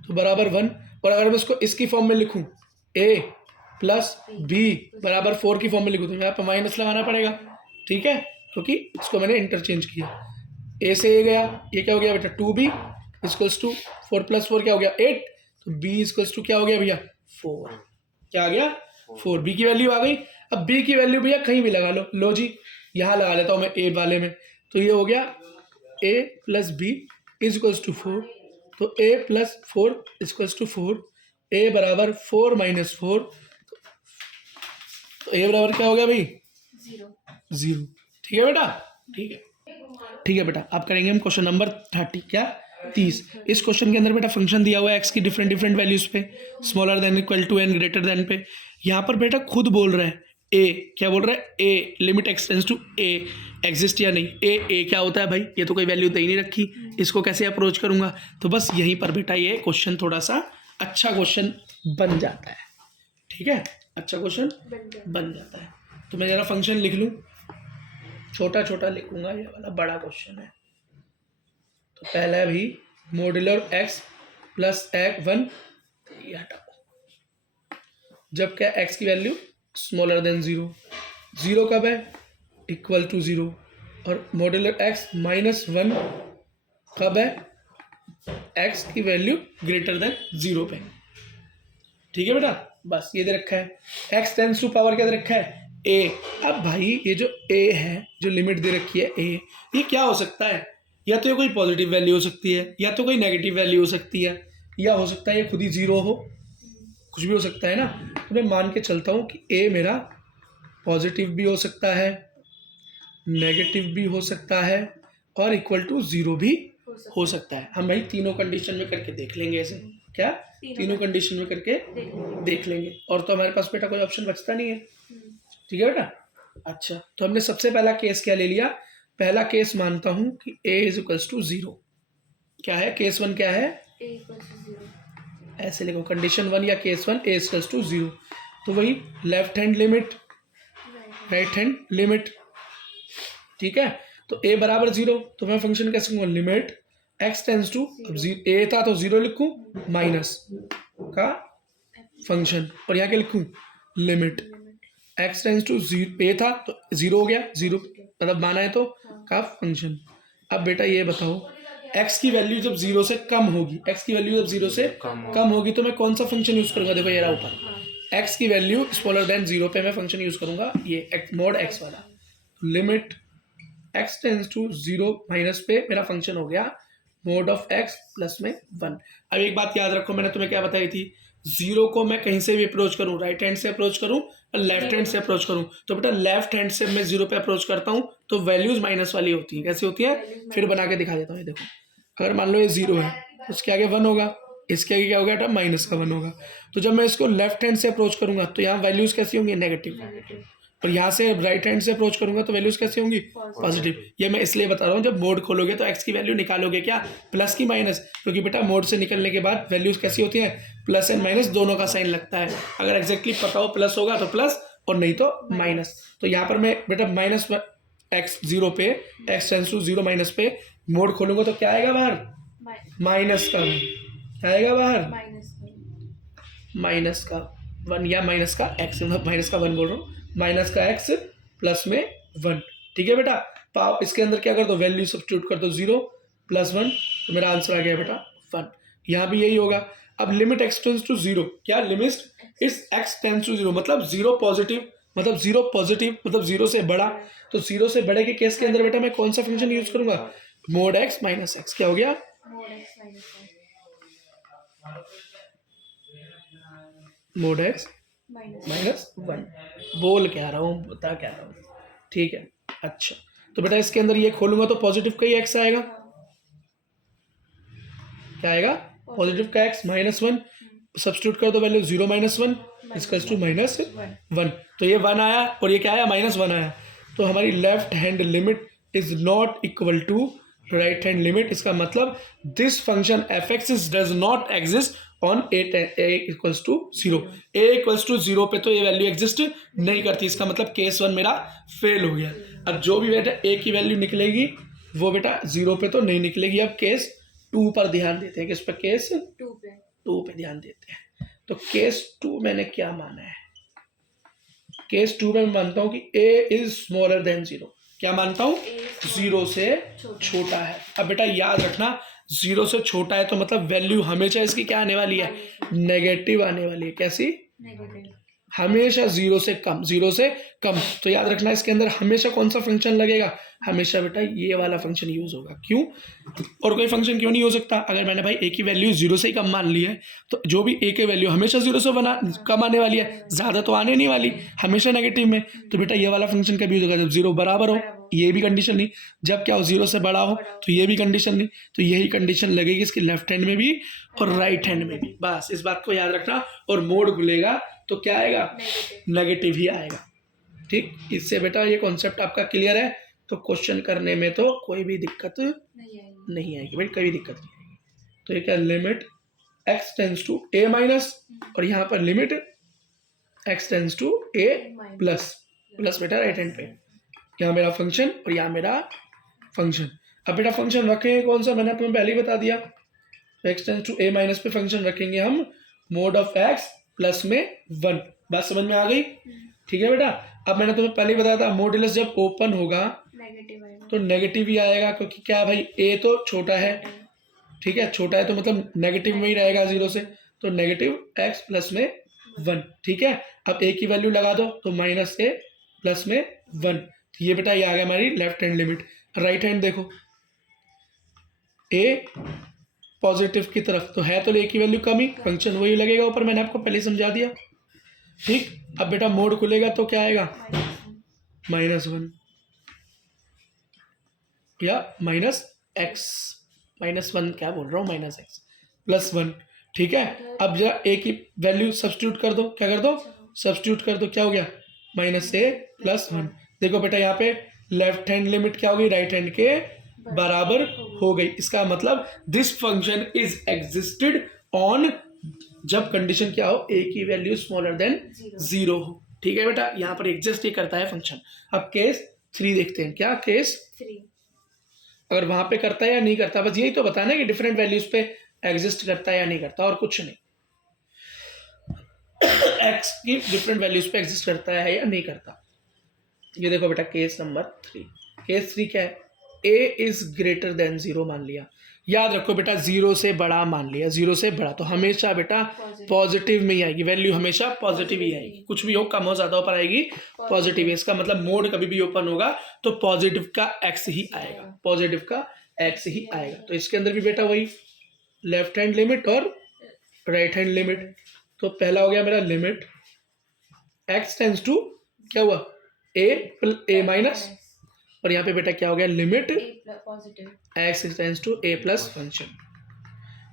तो बराबर 1, और अगर मैं इसको इसकी फॉर्म में लिखूँ a प्लस b बराबर 4 की फॉर्म में लिखूँ तो यहाँ पर माइनस लगाना पड़ेगा। ठीक है, क्योंकि इसको मैंने इंटरचेंज किया, a से a गया, ये क्या हो गया बेटा 2b इक्वल्स टू 4 + 4 क्या हो गया 8, तो b इक्वल्स टू क्या हो गया भैया 4, क्या आ गया 4, b की वैल्यू आ गई। अब b की वैल्यू भैया कहीं भी लगा लो जी, यहाँ लगा लेता हूँ मैं a वाले में, तो ये हो गया a + b इक्वल्स टू 4, तो a + 4 इक्वल्स टू 4, a बराबर 4 - 4, तो a बराबर क्या हो गया भाई 0। ठीक है बेटा, ठीक है बेटा। अब करेंगे हम क्वेश्चन नंबर 30, क्या 30। इस क्वेश्चन के अंदर बेटा फंक्शन दिया हुआ है एक्स की डिफरेंट वैल्यूज पे, smaller than equal to n greater than पे। यहाँ पर बेटा खुद बोल रहा है ए, क्या बोल रहा है a limit x tends to a exist या नहीं। ए क्या होता है भाई, ये तो कोई वैल्यू दे ही नहीं रखी, इसको कैसे अप्रोच करूंगा। तो बस यहीं पर बेटा ये क्वेश्चन थोड़ा सा अच्छा क्वेश्चन बन जाता है। ठीक है, अच्छा क्वेश्चन बन जाता है। तो मैं जरा फंक्शन लिख लूँ, छोटा छोटा लिखूंगा, ये वाला बड़ा क्वेश्चन है। तो पहला है भी मॉड्यूलर x प्लस x 1, ये हटाओ जब क्या x की वैल्यू स्मॉलर देन 0, 0 कब है इक्वल टू 0, और मॉड्यूलर x -1 कब है x की वैल्यू ग्रेटर देन 0 पे। ठीक है बेटा, बस ये दे रखा है x टेंस टू पावर क्या दे रखा है a। अब भाई ये जो a है, जो लिमिट दे रखी है a, ये क्या हो सकता है, या तो ये कोई पॉजिटिव वैल्यू हो सकती है, या तो कोई नेगेटिव वैल्यू हो सकती है, या हो सकता है ये खुद ही 0 हो, कुछ भी हो सकता है ना। तो मैं मान के चलता हूँ कि a मेरा पॉजिटिव भी हो सकता है, नेगेटिव भी हो सकता है, और इक्वल टू 0 भी हो सकता है। हम भाई तीनों कंडीशन में करके देख लेंगे ऐसे, क्या तीनों कंडीशन में करके देख लेंगे, और तो हमारे पास बेटा कोई ऑप्शन बचता नहीं है। ठीक है बेटा, अच्छा तो हमने सबसे पहला केस क्या ले लिया, पहला केस मानता हूं कि a इक्वल्स टू 0, क्या है केस 1 क्या है a equals to 0, ऐसे लिखो कंडीशन 1 या केस 1 a इक्वल्स टू 0, तो वही left hand limit right hand limit. ठीक है, तो a बराबर 0, तो मैं फंक्शन कैसे कहूँगा लिमिट x टेंस टू, अब a था तो 0 लिखूं माइनस का फंक्शन, और यहाँ क्या लिखूं limit x tends to 0, a था तो 0 हो गया, 0 मतलब माना है तो का फंक्शन। अब बेटा ये बताओ x की वैल्यू जब 0 से कम होगी, x की वैल्यू जब 0 से कम होगी तो मैं कौन सा फंक्शन यूज करूंगा, देखो ये रहा ऊपर x की वैल्यू स्मॉलर देन 0 पे मैं फंक्शन यूज करूंगा ये मोड x वाला, limit x tends to 0 minus पे मेरा फंक्शन हो गया मोड ऑफ x प्लस में 1। अब एक बात याद रखो, मैंने तुम्हें क्या बताई थी, 0 को मैं कहीं से भी अप्रोच करूं, राइट हैंड से अप्रोच करूं और लेफ्ट हैंड से अप्रोच करूं, तो बेटा लेफ्ट हैंड से मैं 0 पे अप्रोच करता हूं तो वैल्यूज माइनस वाली होती हैं। कैसी होती है, फिर बना के दिखा देता हूँ। ये देखो अगर मान लो ये 0 है तो इसके आगे 1 होगा, इसके आगे क्या होगा बेटा माइनस का 1 होगा। तो जब मैं इसको लेफ्ट हैंड से अप्रोच करूंगा तो यहाँ वैल्यूज कैसी होंगी नेगेटिव, और यहाँ से राइट हैंड से अप्रोच करूंगा तो वैल्यूज कैसी होंगी पॉजिटिव। ये मैं इसलिए बता रहा हूँ, जब मोड खोलोगे तो x की वैल्यू निकालोगे क्या प्लस की माइनस, क्योंकि बेटा मोड से निकलने के बाद वैल्यूज कैसी होती हैं प्लस एंड माइनस दोनों का साइन लगता है। अगर एग्जैक्टली पता हो प्लस होगा तो प्लस और नहीं तो माइनस। तो यहाँ पर मैं बेटा माइनस x 0 पे x टेंस टू 0 माइनस पे मोड खोलूंगा तो क्या आएगा बाहर माइनस का, क्या आएगा बाहर माइनस का 1 या माइनस का x, माइनस का 1 बोल रहा हूँ, माइनस का x प्लस में 1। ठीक है बेटा, पाव इसके अंदर क्या कर दो वैल्यू सब्स्टिट्यूट कर दो 0 + 1, तो मेरा आंसर आ गया बेटा 1। यहाँ भी यही होगा। अब लिमिट x टेंस टू 0, क्या लिमिट इस x टेंस टू 0 मतलब 0 पॉजिटिव, मतलब 0 पॉजिटिव मतलब 0 से बड़ा, तो 0 से बड़े के केस के अंदर बेटा मैं कौन सा फंक्शन यूज करूंगा मोड x माइनस x, क्या हो गया मोड x माइनस 1। बोल क्या रहा हूँ, बता क्या रहा हूँ। ठीक है, अच्छा तो बेटा इसके अंदर ये खोलूंगा तो पॉजिटिव का ही x आएगा, क्या आएगा पॉजिटिव का x -1, सब्स्टिट्यूट कर दो वैल्यू 0 - 1 इक्वल्स टू -1, तो ये 1 आया और ये क्या आया -1 आया। तो हमारी left hand limit is not equal to right hand limit, इसका मतलब this function f x does not exist on a equals to 0। A equals to 0 पे तो ये वैल्यू एग्जिस्ट नहीं करती, इसका मतलब केस 1 मेरा फेल हो गया। अब जो भी बेटा ए की वैल्यू निकलेगी वो बेटा 0 पे तो नहीं निकलेगी। अब केस 2 पर ध्यान देते हैं, किस पर? केस 2 पे ध्यान देते हैं। तो केस 2 मैंने क्या माना है? केस 2 में मैं मानता हूं कि a इज स्मॉलर देन 0। क्या मानता हूं? 0 से छोटा है। अब बेटा याद रखना 0 से छोटा है तो मतलब वैल्यू हमेशा इसकी क्या आने वाली है? नेगेटिव आने वाली है। कैसी? हमेशा 0 से कम, 0 से कम। तो याद रखना इसके अंदर हमेशा कौन सा फंक्शन लगेगा? हमेशा बेटा ये वाला फंक्शन यूज होगा। क्यों? और कोई फंक्शन क्यों नहीं हो सकता? अगर मैंने भाई a की वैल्यू 0 से ही कम मान ली है तो जो भी a की वैल्यू हमेशा 0 से कम आने वाली है, ज़्यादा तो आने नहीं वाली, हमेशा नेगेटिव में। तो बेटा ये वाला फंक्शन कभी यूज होगा जब 0 बराबर हो, ये भी कंडीशन नहीं। जब क्या हो? 0 से बड़ा हो, तो ये भी कंडीशन नहीं। तो यही कंडीशन लगेगी इसकी लेफ्ट हैंड में भी और राइट हैंड में भी। बस इस बात को याद रखना। और मोड खुलेगा तो क्या आएगा? नेगेटिव ही आएगा। ठीक, इससे बेटा ये कॉन्सेप्ट आपका क्लियर है। तो क्वेश्चन करने में तो कोई भी दिक्कत नहीं आएगी भाई, कोई दिक्कत नहीं आएगी। तो ये क्या? Limit x tends to a minus, और यहाँ पर limit x tends to a plus, plus बेटा राइट हैंड पे। यहाँ मेरा फंक्शन और यहाँ मेरा फंक्शन। अब बेटा फंक्शन रखेंगे कौन सा? मैंने आपको पहले ही बता दिया। x tends to a minus पे फंक्शन रखेंगे हम मोड ऑफ x प्लस में 1। बात समझ में आ गई? ठीक है बेटा। अब मैंने तुम्हें पहले ही बताया था मॉड्यूलस जब ओपन होगा तो नेगेटिव ही आएगा, क्योंकि क्या भाई a तो छोटा है, ठीक है, छोटा है तो मतलब नेगेटिव में ही रहेगा 0 से। तो नेगेटिव x प्लस में 1, ठीक है। अब a की वैल्यू लगा दो तो माइनस a प्लस में 1। तो ये बेटा ये आ गया हमारी left hand limit. Right hand देखो, a पॉजिटिव की तरफ तो है, तो a की वैल्यू कम ही, फंक्शन वही लगेगा ऊपर, मैंने आपको पहले समझा दिया। ठीक, अब बेटा मोड खुलेगा तो क्या आएगा? -1 या -x, -1 क्या बोल रहा हूँ, -x +1, ठीक है। अब जरा a की वैल्यू सब्स्टिट्यूट कर दो, क्या कर दो? सब्स्टिट्यूट कर दो, क्या हो गया? -a + 1। देखो बेटा यहाँ पे लेफ्ट हैंड लिमिट क्या हो गई? राइट हैंड के बराबर हो गई। इसका मतलब this function is existed on, जब कंडीशन क्या हो? a की वैल्यू स्मॉलर देन 0 हो, ठीक है बेटा। यहाँ पर एग्जिस्ट ही करता है फंक्शन। अब केस 3 देखते हैं। क्या केस 3? अगर वहां पे करता है या नहीं करता, बस यही तो बताना है कि डिफरेंट वैल्यूज पे एग्जिस्ट करता है या नहीं करता, और कुछ नहीं। x की डिफरेंट वैल्यूज पे एग्जिस्ट करता है या नहीं करता। ये देखो बेटा केस नंबर 3। केस 3 क्या है? a इज ग्रेटर देन 0 मान लिया। याद रखो बेटा 0 से बड़ा मान लिया, 0 से बड़ा तो हमेशा बेटा पॉजिटिव में ही आएगी, वैल्यू हमेशा पॉजिटिव ही आएगी। कुछ भी हो, कम हो ज्यादा हो पर आएगी पॉजिटिव। इसका मतलब मोड कभी भी ओपन होगा तो पॉजिटिव का x ही आएगा, पॉजिटिव का x ही आएगा। तो इसके अंदर भी बेटा वही लेफ्ट हैंड लिमिट और राइट हैंड लिमिट। तो पहला हो गया मेरा लिमिट x टेंस टू क्या हुआ? a माइनस, और यहाँ पे बेटा क्या हो गया? Limit x tends to a plus function.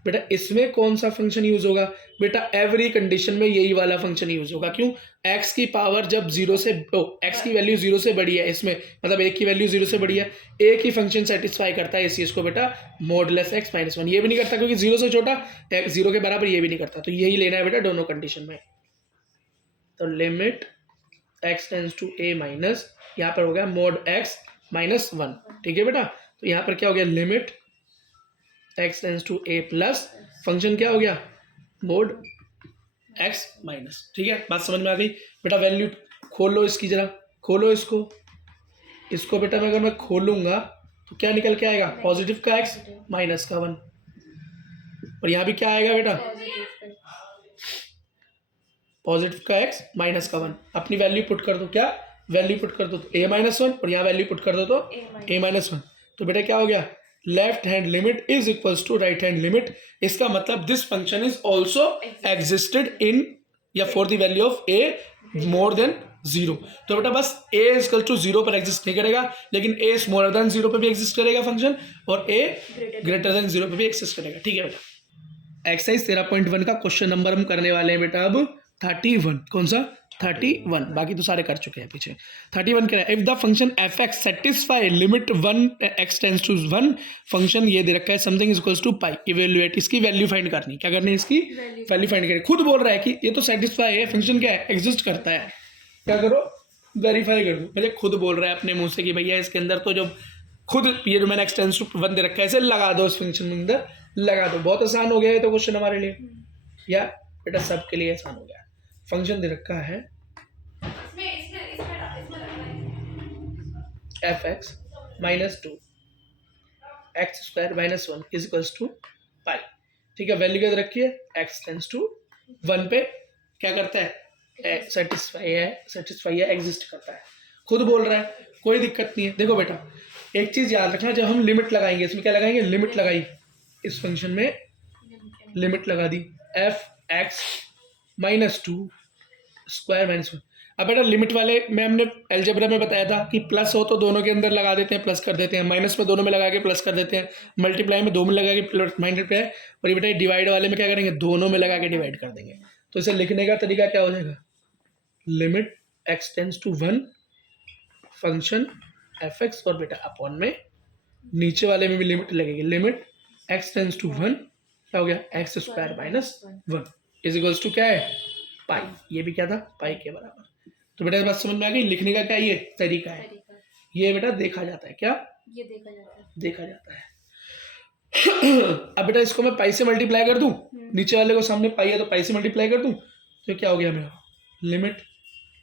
बेटा इसमें कौन सा फंक्शन यूज होगा? बेटा एवरी कंडीशन में यही वाला फंक्शन यूज होगा। क्यों? x की पावर जब 0 से x की वैल्यू 0 से बड़ी है, इसमें मतलब a की वैल्यू 0 से बड़ी है, a की फंक्शन सेटिस्फाई करता है इस चीज को बेटा मॉडुलस x - 1। ये भी नहीं करता क्योंकि 0 से छोटा, 0 के बराबर ये भी नहीं करता। तो यही लेना है बेटा दोनों कंडीशन में। तो limit x tends to a minus, यहाँ पर हो गया मोड x -1, ठीक है बेटा। तो यहाँ पर क्या हो गया? Limit x tends to a plus function क्या हो गया? मोड x माइनस, ठीक है। बात समझ में आ गई बेटा। वैल्यू खोल लो इसकी, जरा खोलो इसको बेटा। अगर मैं खोलूंगा तो क्या निकल के आएगा? पॉजिटिव का x माइनस का 1, और यहाँ भी क्या आएगा बेटा? पॉजिटिव का x माइनस का 1। अपनी वैल्यू पुट कर दो, क्या वैल्यू पुट कर दो? तो a -1, और यहाँ वैल्यू पुट कर दो तो a -1। तो बेटा क्या हो गया? Left hand limit is equals to right hand limit. इसका मतलब this function is also existed in या for the value of a more than 0। तो बेटा बस a इक्वल टू 0 पर एग्जिस्ट नहीं करेगा, लेकिन a स्मॉलर देन 0 पर भी एग्जिस्ट करेगा फंक्शन, और a ग्रेटर देन 0 पर भी एग्जिस्ट करेगा, ठीक है बेटा। एक्सरसाइज 13.1 का क्वेश्चन नंबर हम करने वाले हैं बेटा अब 31 कौन सा 31, बाकी तो सारे कर चुके हैं पीछे। 31 क्या है, if the function f x satisfy limit 1 x tends to 1, function ये दे रखा है something is equals to pi, evaluate, इसकी वैल्यू फाइंड करनी, क्या करनी है, इसकी वैल्यू फाइंड करनी। खुद बोल रहा है कि ये तो सेटिस्फाई है, फंक्शन क्या है, एग्जिस्ट करता है, क्या करो, वेरीफाई कर दो। पहले खुद बोल रहा है अपने मुंह से कि भैया इसके अंदर तो जब खुद ये जो मैंने एक्स टेंस टू 1 दे रखा है इसे लगा दो, इस फंक्शन में अंदर लगा दो। बहुत आसान हो गया है तो क्वेश्चन हमारे लिए, या बेटा सबके लिए आसान हो गया। फंक्शन दे रखा है F x minus 2 x square minus 1 is equals to pi, ठीक है। वैल्यू क्या दे रखी है, एक्स टेंस टू 1 पे क्या करता है, सेटिस्फाई है, एग्जिस्ट करता है, खुद बोल रहा है, कोई दिक्कत नहीं है। देखो बेटा एक चीज याद रखना, जब हम लिमिट लगाएंगे, इसमें क्या लगाएंगे, लिमिट लगाई, इस फंक्शन में लिमिट लगा दी F x minus 2 square minus 1। अब बेटा लिमिट वाले में हमने अलजेब्रा में बताया था कि प्लस हो तो दोनों के अंदर लगा देते हैं, प्लस कर देते हैं, माइनस में दोनों में लगा के प्लस कर देते हैं, मल्टीप्लाई में दो में लगा के प्लस मल्टीप्लाई, और ये बेटा डिवाइड वाले में क्या करेंगे, दोनों में लगा के डिवाइड कर देंगे। तो इसे लिखने का तरीका क्या हो जाएगा, limit x tends to 1 function f x, और बेटा अपॉन में नीचे वाले में भी लिमिट लगेगी, लिमिट एक्स टेंस टू 1 क्या हो गया, x square minus 1 is equals to क्या है, पाई। ये भी क्या था, पाई के बराबर। तो बेटा बात समझ में आ गई, लिखने का क्या ये तरीका है, ये बेटा देखा जाता है, क्या ये देखा जाता है। अब बेटा इसको मैं पाई से मल्टीप्लाई कर दूं, नीचे वाले को सामने पाई है तो पाई से मल्टीप्लाई कर दूं, तो क्या हो गया मेरा, limit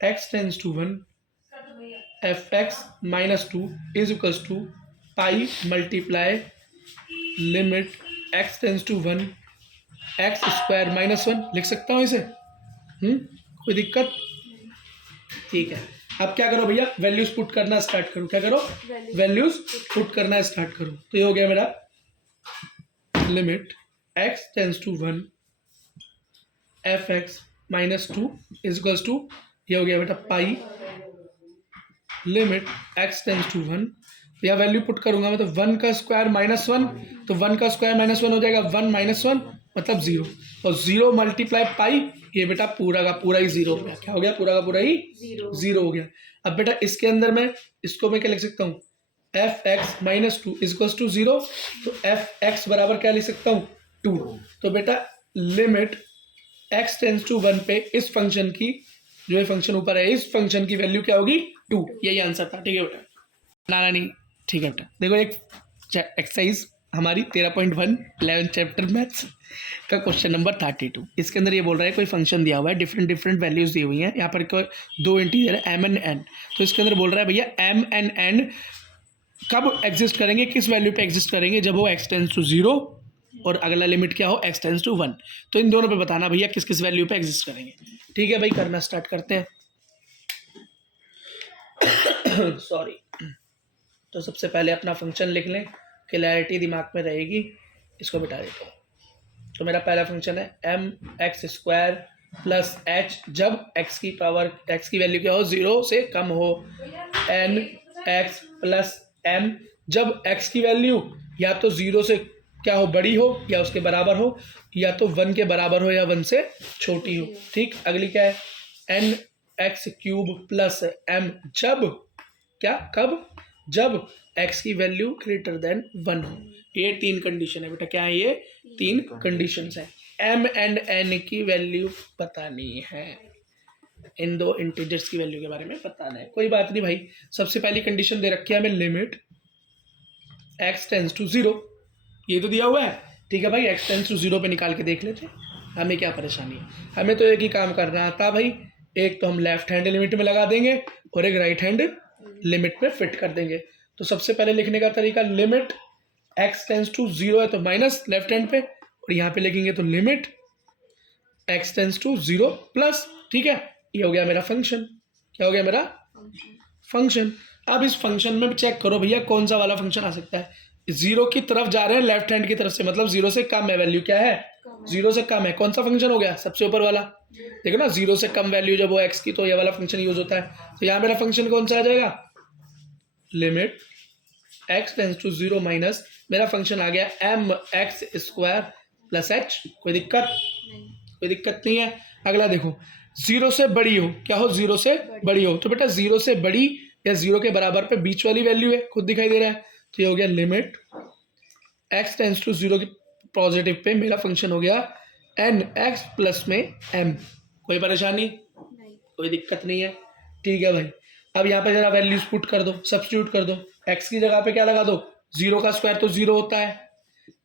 x tends to 1 f x minus 2 is equals to pi multiply limit x tends to 1 x square minus 1, लिख सकता हूँ इसे, कोई दिक्कत, ठीक है। अब क्या करो भैया, वैल्यूज पुट करना स्टार्ट करो, क्या करो, वैल्यूज पुट करना स्टार्ट करो। तो ये हो गया मेरा limit x tends to 1 f x minus 2 is equals to, ये हो गया बेटा pi limit x tends to 1, या वैल्यू पुट करूंगा मैं तो 1 का स्क्वायर माइनस 1, तो 1 का स्क्वायर माइनस 1 हो जाएगा 1 माइनस 1 मतलब 0, और 0 मल्टीप्लाई पाई, ये बेटा पूरा का पूरा ही 0 हो गया, क्या हो गया, पूरा का पूरा ही 0 हो गया। अब बेटा इसके अंदर मैं इसको मैं क्या लिख सकता हूँ, f x minus 2 is equals to 0, तो एफ एक्स बराबर क्या लिख सकता हूँ, 2। तो बेटा लिमिट एक्स टेंस टू 1 पे इस फंक्शन की, जो ये फंक्शन ऊपर है, इस फंक्शन की वैल्यू क्या होगी, 2, यही आंसर था, ठीक है बेटा, ना नहीं, ठीक है बेटा। देखो एक एक्सरसाइज हमारी 13.1 11th चैप्टर मैथ्स का क्वेश्चन नंबर 32, इसके अंदर ये बोल रहा है कोई फंक्शन दिया हुआ है, डिफरेंट वैल्यूज दी हुई हैं, यहाँ पर दो इंटीजर है एम एंड एन, तो इसके अंदर बोल रहा है भैया एम एंड एन कब एग्जिस्ट करेंगे, किस वैल्यू पे एग्जिस्ट करेंगे, जब वो एक्स टेंस टू 0 और अगला लिमिट क्या हो, एक्स टेंस टू 1। तो इन दोनों पे बताना भैया किस किस वैल्यू पे एग्जिस्ट करेंगे, ठीक है भाई, करना स्टार्ट करते हैं। सॉरी, तो सबसे पहले अपना फंक्शन लिख लें, क्लैरिटी दिमाग में रहेगी, इसको बिठा देता हूँ। तो मेरा पहला फंक्शन है m x square plus h, जब एक्स की पावर, एक्स की वैल्यू क्या हो, 0 से कम हो, एन एक्स प्लस एम, जब एक्स की वैल्यू या तो 0 से क्या हो, बड़ी हो, या उसके बराबर हो, या तो 1 के बराबर हो, या 1 से छोटी हो, ठीक। अगली क्या है, n x cube plus m, जब क्या, कब, जब x की वैल्यू ग्रेटर देन 1 हो। ये 3 कंडीशन है बेटा, क्या है ये, 3 कंडीशंस है। m एंड n की वैल्यू बतानी है, इन दो इंटीजर्स की वैल्यू के बारे में बताना है, कोई बात नहीं भाई। सबसे पहली कंडीशन दे रखी है हमें, लिमिट x टेंस टू 0, ये तो दिया हुआ है, ठीक है भाई, x टेंस टू 0 पे निकाल के देख लेते, हमें क्या परेशानी है, हमें तो एक ही काम करना आता भाई, एक तो हम लेफ्ट हैंड लिमिट में लगा देंगे और एक राइट हैंड लिमिट में फिट कर देंगे। तो सबसे पहले लिखने का तरीका, लिमिट x टेंस टू 0 है तो माइनस लेफ्ट हैंड पे, और यहाँ पे लिखेंगे तो limit x tends to 0 plus, ठीक है, ये हो गया मेरा फंक्शन, क्या हो गया मेरा फंक्शन। अब इस फंक्शन में चेक करो भैया कौन सा वाला फंक्शन आ सकता है, 0 की तरफ जा रहे हैं लेफ्ट हैंड की तरफ से, मतलब 0 से कम है, वैल्यू क्या है, 0 से कम है, कौन सा फंक्शन हो गया, सबसे ऊपर वाला, देखो ना, 0 से कम वैल्यू जब वो x की, तो ये वाला फंक्शन यूज होता है। तो यहाँ मेरा फंक्शन कौन सा आ जाएगा, limit x tends to 0 minus, मेरा फंक्शन आ गया m x square plus h, कोई दिक्कत नहीं है। अगला देखो, जीरो से बड़ी हो, क्या हो, जीरो से बड़ी हो। तो बेटा जीरो से बड़ी या जीरो के बराबर पे बीच वाली वैल्यू है, खुद दिखाई दे रहा है। तो ये हो गया limit x tends to zero की पॉजिटिव पे मेरा फंक्शन हो गया एन एक्स प्लस में m। कोई परेशानी, नहीं। कोई दिक्कत नहीं है, ठीक है भाई। अब यहाँ पे जरा वैल्यूज पुट कर दो, सब्स्टिट्यूट कर दो। x की जगह पे क्या लगा दो, जीरो का स्क्वायर तो जीरो होता है,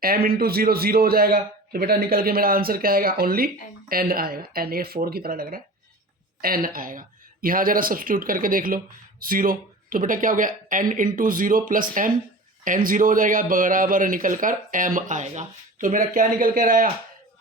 m इंटू जीरो जीरो हो जाएगा। तो बेटा निकल के मेरा आंसर क्या आएगा, ओनली n आएगा। n ये 4 की तरह लग रहा है, n आएगा। यहाँ जरा सब्स्टिट्यूट करके देख लो, जीरो, तो बेटा क्या हो गया, n into zero plus m, n zero हो जाएगा, बराबर निकल कर m आएगा। तो मेरा क्या निकल कर आया,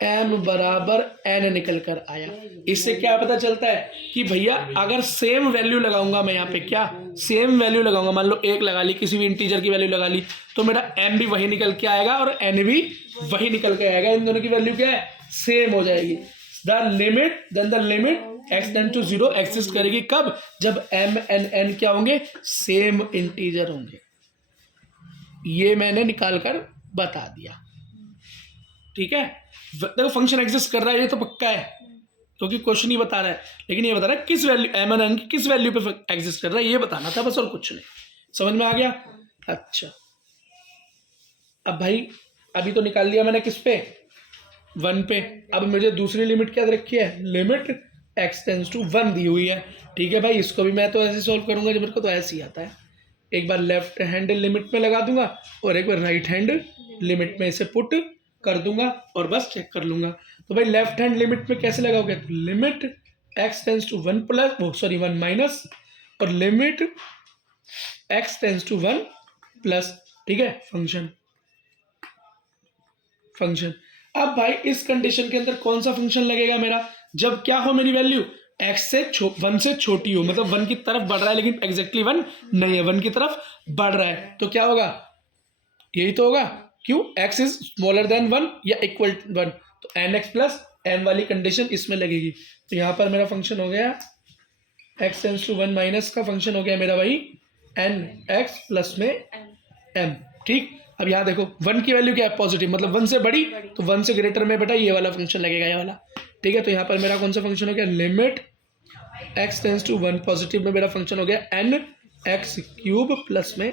m बराबर n निकल कर आया। इससे क्या पता चलता है कि भैया अगर सेम वैल्यू लगाऊंगा मैं यहाँ पे, क्या सेम वैल्यू लगाऊंगा, मान लो 1 लगा ली, किसी भी इंटीजर की वैल्यू लगा ली, तो मेरा m भी वही निकल के आएगा और n भी वही निकल के आएगा। इन दोनों की वैल्यू क्या है, सेम हो जाएगी। The limit x tend to zero exist करेगी कब, जब m and n क्या होंगे, सेम इंटीजर होंगे। ये मैंने निकाल कर बता दिया, ठीक है। देखो फंक्शन एग्जिस्ट कर रहा है, ये तो पक्का है क्योंकि क्वेश्चन ही बता रहा है, लेकिन ये बता रहा है किस वैल्यू m और n की किस वैल्यू पे एग्जिस्ट कर रहा है, ये बताना था बस, और कुछ नहीं। समझ में आ गया। अच्छा अब भाई अभी तो निकाल लिया मैंने किस पे, 1 पे। अब मुझे दूसरी लिमिट क्या रखी है, लिमिट x टेंस टू 1 दी हुई है, ठीक है भाई। इसको भी मैं तो ऐसे सॉल्व करूंगा, जब मेरे को तो ऐसे ही आता है। एक बार लेफ्ट हैंड लिमिट में लगा दूंगा और एक बार राइट हैंड लिमिट में इसे पुट कर दूंगा और बस चेक कर लूंगा। तो भाई लेफ्ट हैंड लिमिट में कैसे लगाओगे, तो limit x tends to 1 plus, वो सॉरी 1 माइनस, और limit x tends to 1 plus, ठीक है, फंक्शन। अब भाई इस कंडीशन के अंदर कौन सा फंक्शन लगेगा मेरा, जब क्या हो मेरी वैल्यू x से 1 से छोटी हो, मतलब 1 की तरफ बढ़ रहा है लेकिन एग्जैक्टली 1 नहीं है, 1 की तरफ बढ़ रहा है, तो क्या होगा, यही तो होगा। क्यों, x इज स्मॉलर देन 1 या इक्वल 1, तो nx प्लस n वाली कंडीशन इसमें लगेगी। तो यहाँ पर मेरा फंक्शन हो गया x टेंस टू 1 माइनस का फंक्शन हो गया मेरा भाई nx प्लस में m, ठीक। अब यहाँ देखो 1 की वैल्यू क्या है, पॉजिटिव, मतलब 1 से बड़ी, तो 1 से ग्रेटर में बेटा ये वाला फंक्शन लगेगा, ये वाला, ठीक है। तो यहाँ पर मेरा कौन सा फंक्शन हो गया, limit x tends to 1 positive में मेरा फंक्शन हो गया n x क्यूब प्लस में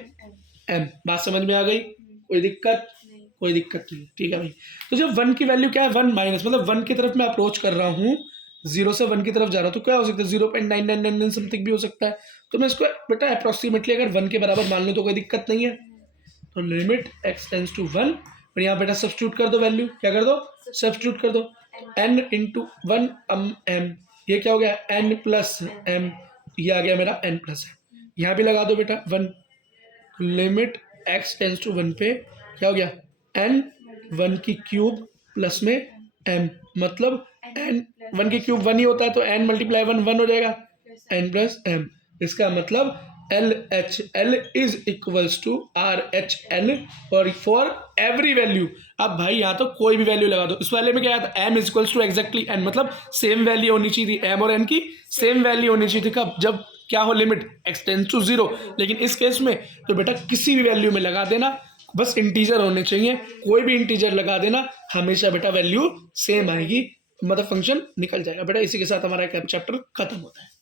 m। बात समझ में आ गई, कोई दिक्कत, कोई दिक्कत नहीं, ठीक है भाई। तो जब 1 की वैल्यू क्या है, 1 माइनस, मतलब 1 की तरफ मैं अप्रोच कर रहा हूँ, 0 से 1 की तरफ जा रहा हूँ, तो क्या हो सकता है, 0.9999 समथिंग भी हो सकता है। तो मैं इसको बेटा अप्रोक्सीमेटली अगर 1 के बराबर मान लूँ तो कोई दिक्कत नहीं है। तो लिमिट x टेंस टू 1, और यहाँ बेटा सब्स्टिट्यूट कर दो वैल्यू, क्या कर दो, सब्स्टिट्यूट कर दो, n इंटू 1 m, ये क्या हो गया, n प्लस m, ये आ गया मेरा n प्लस m। यहाँ भी लगा दो बेटा 1, लिमिट x टेंस टू 1 पे क्या हो गया, n 1 की क्यूब प्लस में m, मतलब n 1 की क्यूब 1 ही होता है, तो n मल्टीप्लाई 1 1 हो जाएगा, n प्लस m। इसका मतलब LHL is equals to RHL और फॉर एवरी वैल्यू। अब भाई यहाँ तो कोई भी वैल्यू लगा दो, इस वाले में क्या आया था, m is equals to exactly n, मतलब सेम वैल्यू होनी चाहिए थी, m और n की सेम वैल्यू होनी चाहिए थी। कब, जब क्या हो, लिमिट x टेंस टू 0। लेकिन इस केस में तो बेटा किसी भी वैल्यू में लगा देना, बस इंटीजर होने चाहिए, कोई भी इंटीजर लगा देना, हमेशा बेटा वैल्यू सेम आएगी, मतलब फंक्शन निकल जाएगा बेटा। इसी के साथ हमारा चैप्टर खत्म होता है।